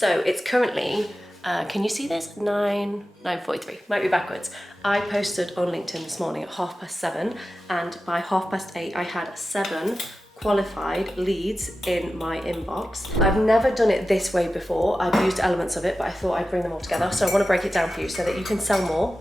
So it's currently, can you see this? 9:43, might be backwards. I posted on LinkedIn this morning at 7:30, and by 8:30 I had 7 qualified leads in my inbox. I've never done it this way before. I've used elements of it, but I thought I'd bring them all together. So I want to break it down for you so that you can sell more,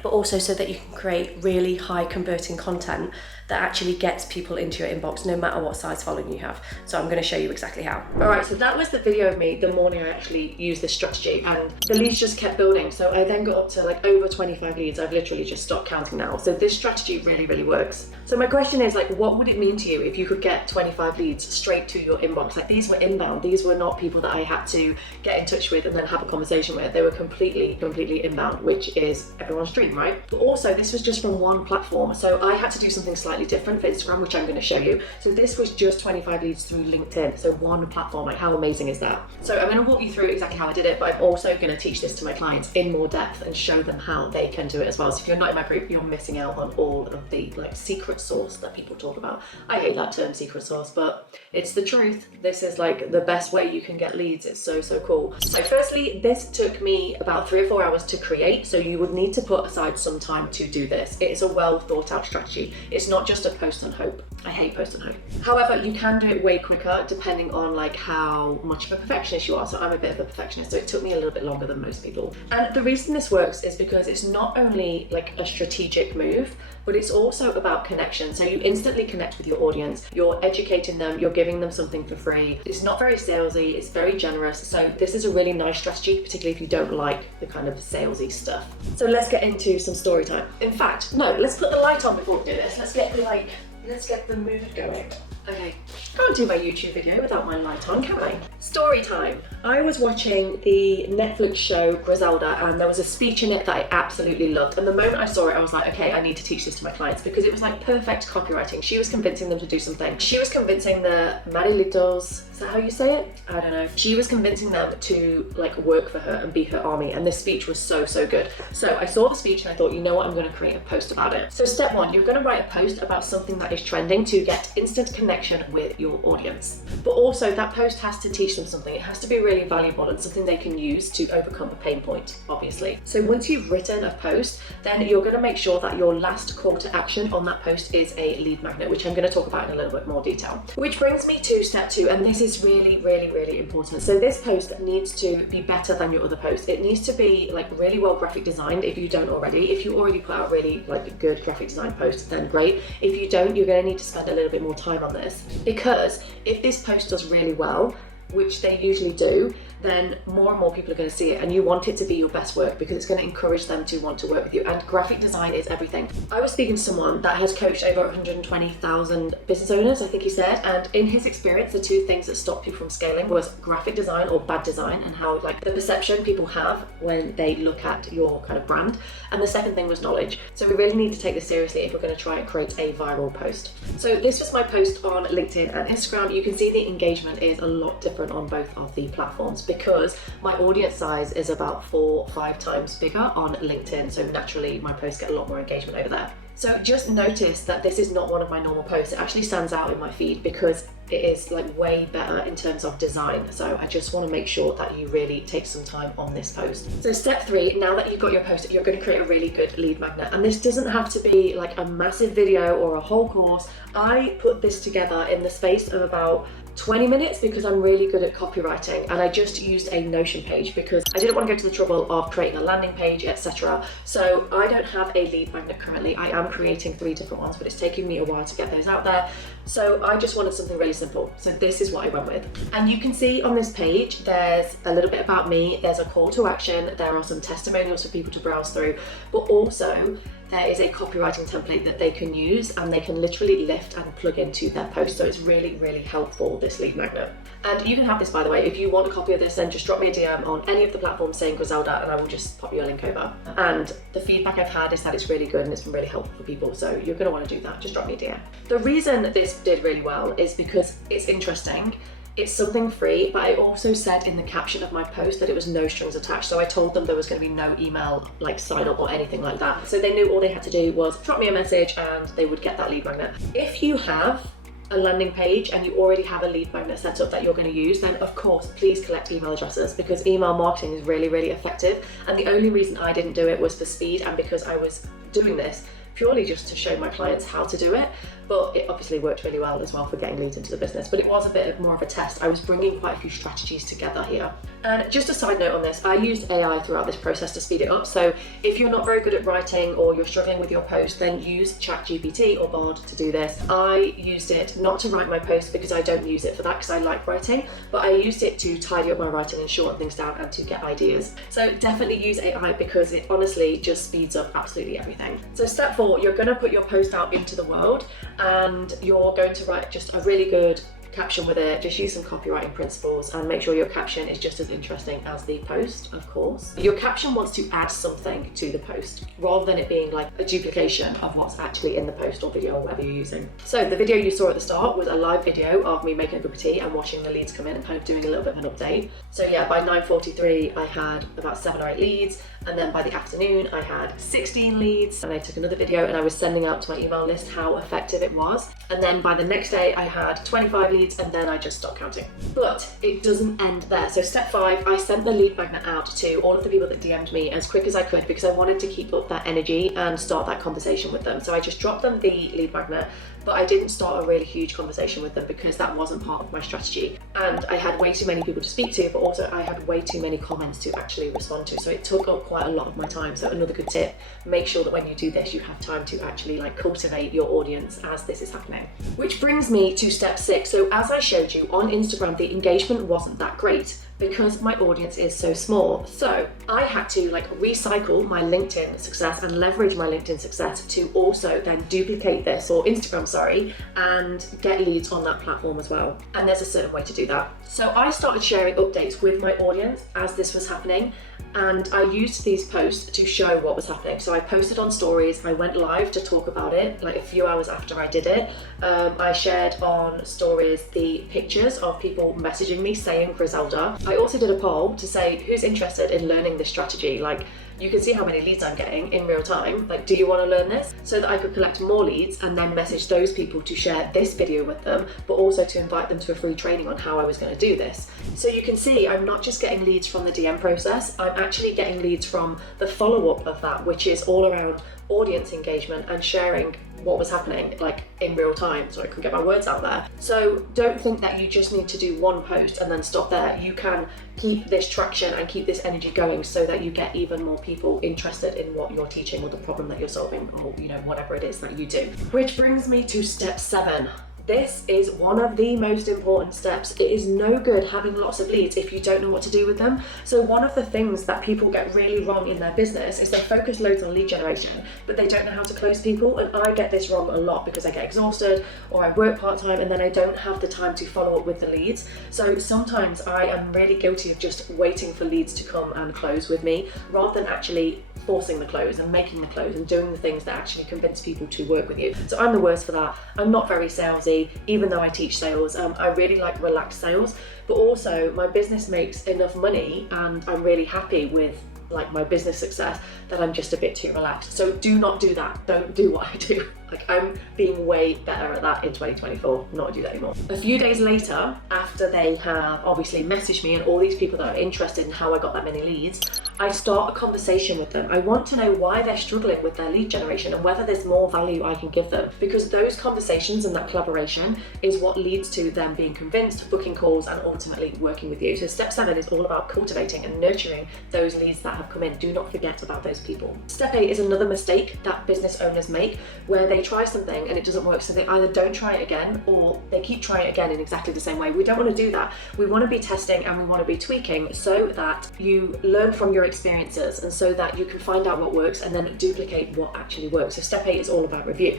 but also so that you can create really high converting content that actually gets people into your inbox no matter what size following you have. So I'm going to show you exactly how. All right, so that was the video of me the morning I actually used this strategy, and the leads just kept building. So I then got up to like over 25 leads. I've literally just stopped counting now. So this strategy really, really works. So my question is, like, what would it mean to you if you could get 25 leads straight to your inbox? Like, these were inbound. These were not people that I had to get in touch with and then have a conversation with. They were completely inbound, which is everyone's dream, right? But also this was just from one platform. So I had to do something slightly different for Instagram, which I'm going to show you. So this was just 25 leads through LinkedIn. So one platform. Like, how amazing is that? So I'm going to walk you through exactly how I did it, but I'm also going to teach this to my clients in more depth and show them how they can do it as well. So if you're not in my group, you're missing out on all of the like secret sauce that people talk about. I hate that term, secret sauce, but it's the truth. This is like the best way you can get leads. It's so cool. So firstly, this took me about 3 or 4 hours to create. So you would need to put aside some time to do this. It's a well thought out strategy. It's not just a post on hope. I hate post on hope. However, you can do it way quicker depending on like how much of a perfectionist you are. So I'm a bit of a perfectionist, so it took me a little bit longer than most people. And the reason this works is because it's not only like a strategic move, but it's also about connection. So you instantly connect with your audience, you're educating them, you're giving them something for free. It's not very salesy, it's very generous. So this is a really nice strategy, particularly if you don't like the kind of salesy stuff. So let's get into some story time. In fact, no, let's put the light on before we do this. Let's get the mood going. Okay, can't do my YouTube video without my light on, can I? Story time. I was watching the Netflix show Griselda, and there was a speech in it that I absolutely loved. And the moment I saw it, I was like, okay, I need to teach this to my clients, because it was like perfect copywriting. She was convincing them to do something. She was convincing the Marilitos, is that how you say it? I don't know. She was convincing them to like work for her and be her army. And this speech was so good. So I saw the speech and I thought, you know what, I'm going to create a post about it. So step 1, you're going to write a post about something that is trending to get instant connection with your audience. But also that post has to teach them something. It has to be really valuable and something they can use to overcome a pain point, obviously. So once you've written a post, then you're going to make sure that your last call to action on that post is a lead magnet, which I'm going to talk about in a little bit more detail. Which brings me to step 2, and this is really important. So this post needs to be better than your other posts. It needs to be like really well graphic designed if you don't already. If you already put out really like good graphic design posts, then great. If you don't, you're going to need to spend a little bit more time on this, because if this post does really well, which they usually do, then more and more people are going to see it, and you want it to be your best work because it's going to encourage them to want to work with you. And graphic design is everything. I was speaking to someone that has coached over 120,000 business owners, I think he said, and in his experience, the 2 things that stopped people from scaling was graphic design or bad design, and how like the perception people have when they look at your kind of brand. And the second thing was knowledge. So we really need to take this seriously if we're going to try and create a viral post. So this was my post on LinkedIn and Instagram. You can see the engagement is a lot different on both of the platforms, because my audience size is about 4 or 5 times bigger on LinkedIn. So naturally my posts get a lot more engagement over there. So just notice that this is not one of my normal posts. It actually stands out in my feed because it is like way better in terms of design. So I just want to make sure that you really take some time on this post. So step 3, now that you've got your post, you're going to create a really good lead magnet. And this doesn't have to be like a massive video or a whole course. I put this together in the space of about 20 minutes because I'm really good at copywriting, and I just used a Notion page because I didn't want to go to the trouble of creating a landing page, etc. So I don't have a lead magnet currently. I am creating 3 different ones, but it's taking me a while to get those out there. So I just wanted something really simple. So this is what I went with. And you can see on this page, there's a little bit about me, there's a call to action, there are some testimonials for people to browse through, but also there is a copywriting template that they can use, and they can literally lift and plug into their post. So it's really helpful, this lead magnet. And you can have this, by the way. If you want a copy of this, then just drop me a DM on any of the platforms saying Griselda, and I will just pop you a link over. And the feedback I've had is that it's really good and it's been really helpful for people. So you're going to want to do that. Just drop me a DM. The reason this did really well is because it's interesting. It's something free, but I also said in the caption of my post that it was no strings attached. So I told them there was going to be no email like sign up or anything like that. So they knew all they had to do was drop me a message and they would get that lead magnet. If you have a landing page and you already have a lead magnet set up that you're going to use, then of course, please collect email addresses, because email marketing is really, really effective. And the only reason I didn't do it was for speed, and because I was doing this purely just to show my clients how to do it. But it obviously worked really well as well for getting leads into the business. But it was a bit more of a test. I was bringing quite a few strategies together here. And just a side note on this, I used AI throughout this process to speed it up. So if you're not very good at writing or you're struggling with your post, then use ChatGPT or Bard to do this. I used it not to write my post because I don't use it for that, because I like writing, but I used it to tidy up my writing and shorten things down and to get ideas. So definitely use AI, because it honestly just speeds up absolutely everything. So step 4, you're going to put your post out into the world, and you're going to write just a really good caption with it. Just use some copywriting principles and make sure your caption is just as interesting as the post, of course. Your caption wants to add something to the post rather than it being like a duplication of what's actually in the post or video or whatever you're using. So the video you saw at the start was a live video of me making a cup of tea and watching the leads come in and kind of doing a little bit of an update. So yeah, by 9:43 I had about 7 or 8 leads, and then by the afternoon I had 16 leads, and I took another video and I was sending out to my email list how effective it was. And then by the next day I had 25 leads, and then I just stopped counting. But it doesn't end there. So step 5, I sent the lead magnet out to all of the people that DM'd me as quick as I could, because I wanted to keep up that energy and start that conversation with them. So I just dropped them the lead magnet, but I didn't start a really huge conversation with them because that wasn't part of my strategy. And I had way too many people to speak to, but also I had way too many comments to actually respond to. So it took up quite a lot of my time. So another good tip, make sure that when you do this, you have time to actually like cultivate your audience as this is happening. Which brings me to step 6. So as I showed you on Instagram, the engagement wasn't that great because my audience is so small. So I had to like recycle my LinkedIn success and leverage my LinkedIn success to also then duplicate this, or Instagram, sorry, and get leads on that platform as well. And there's a certain way to do that. So I started sharing updates with my audience as this was happening, and I used these posts to show what was happening. So I posted on stories, I went live to talk about it like a few hours after I did it. I shared on stories the pictures of people messaging me saying Griselda. I also did a poll to say who's interested in learning this strategy. Like, you can see how many leads I'm getting in real time. Like, do you want to learn this? So that I could collect more leads and then message those people to share this video with them, but also to invite them to a free training on how I was going to do this. So you can see I'm not just getting leads from the DM process, I'm actually getting leads from the follow-up of that, which is all around audience engagement and sharing what was happening like in real time, so I could get my words out there. So don't think that you just need to do one post and then stop there. You can keep this traction and keep this energy going so that you get even more people interested in what you're teaching or the problem that you're solving, or whatever it is that you do. Which brings me to step 7. This is one of the most important steps. It is no good having lots of leads if you don't know what to do with them. So one of the things that people get really wrong in their business is they focus loads on lead generation, but they don't know how to close people. And I get this wrong a lot because I get exhausted, or I work part-time and then I don't have the time to follow up with the leads. So sometimes I am really guilty of just waiting for leads to come and close with me, rather than actually forcing the close and making the close and doing the things that actually convince people to work with you. So I'm the worst for that. I'm not very salesy, even though I teach sales. I really like relaxed sales, but also my business makes enough money and I'm really happy with like my business success that I'm just a bit too relaxed. So do not do that. Don't do what I do. Like, I'm being way better at that in 2024, not do that anymore. A few days later, after they have obviously messaged me and all these people that are interested in how I got that many leads, I start a conversation with them. I want to know why they're struggling with their lead generation and whether there's more value I can give them, because those conversations and that collaboration is what leads to them being convinced, booking calls, and ultimately working with you. So step 7 is all about cultivating and nurturing those leads that have come in. Do not forget about those people. Step 8 is another mistake that business owners make, where they try something and it doesn't work, so they either don't try it again or they keep trying it again in exactly the same way. We don't want to do that. We want to be testing and we want to be tweaking so that you learn from your experiences and so that you can find out what works and then duplicate what actually works. So step 8 is all about review.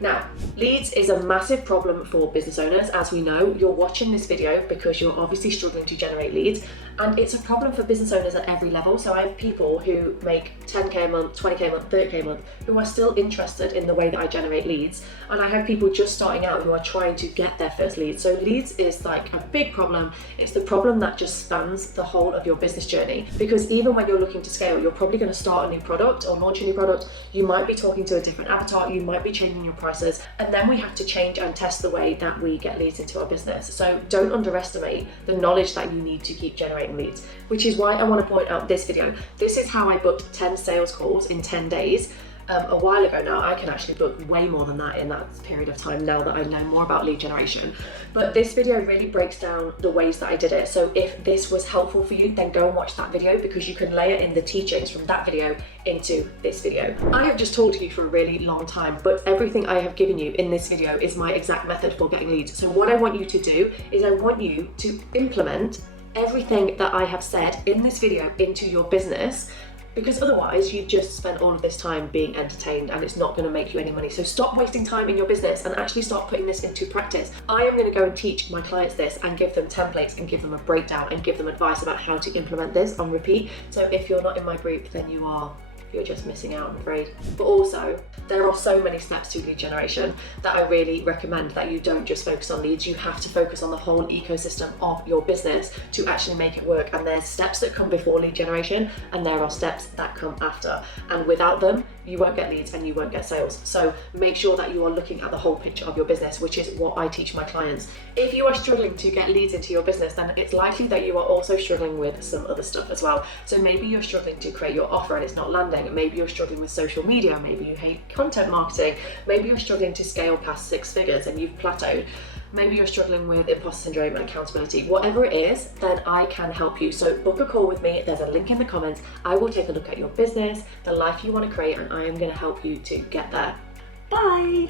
Now, leads is a massive problem for business owners. As we know, you're watching this video because you're obviously struggling to generate leads, and it's a problem for business owners at every level. So I have people who make 10K a month, 20K a month, 30K a month, who are still interested in the way that I generate leads. And I have people just starting out who are trying to get their first leads. So leads is like a big problem. It's the problem that just spans the whole of your business journey, because even when you're looking to scale, you're probably going to start a new product or launch a new product. You might be talking to a different avatar. You might be changing your price prices, and then we have to change and test the way that we get leads into our business. So don't underestimate the knowledge that you need to keep generating leads, which is why I want to point out this video. This is how I booked 10 sales calls in 10 days. A while ago now. I can actually book way more than that in that period of time now that I know more about lead generation. But this video really breaks down the ways that I did it. So if this was helpful for you, then go and watch that video, because you can layer in the teachings from that video into this video. I have just talked to you for a really long time, but everything I have given you in this video is my exact method for getting leads. So what I want you to do is I want you to implement everything that I have said in this video into your business, because otherwise you've just spent all of this time being entertained and it's not going to make you any money. So stop wasting time in your business and actually start putting this into practice. I am going to go and teach my clients this and give them templates and give them a breakdown and give them advice about how to implement this on repeat. So if you're not in my group, then you're just missing out, I'm afraid. But also, there are so many steps to lead generation that I really recommend that you don't just focus on leads. You have to focus on the whole ecosystem of your business to actually make it work. And there's steps that come before lead generation, and there are steps that come after. And without them, you won't get leads and you won't get sales. So make sure that you are looking at the whole picture of your business, which is what I teach my clients. If you are struggling to get leads into your business, then it's likely that you are also struggling with some other stuff as well. So maybe you're struggling to create your offer and it's not landing. Maybe you're struggling with social media. Maybe you hate content marketing. Maybe you're struggling to scale past 6 figures and you've plateaued. Maybe you're struggling with imposter syndrome and accountability. Whatever it is, then I can help you. So book a call with me. There's a link in the comments. I will take a look at your business, the life you want to create, and I am going to help you to get there. Bye.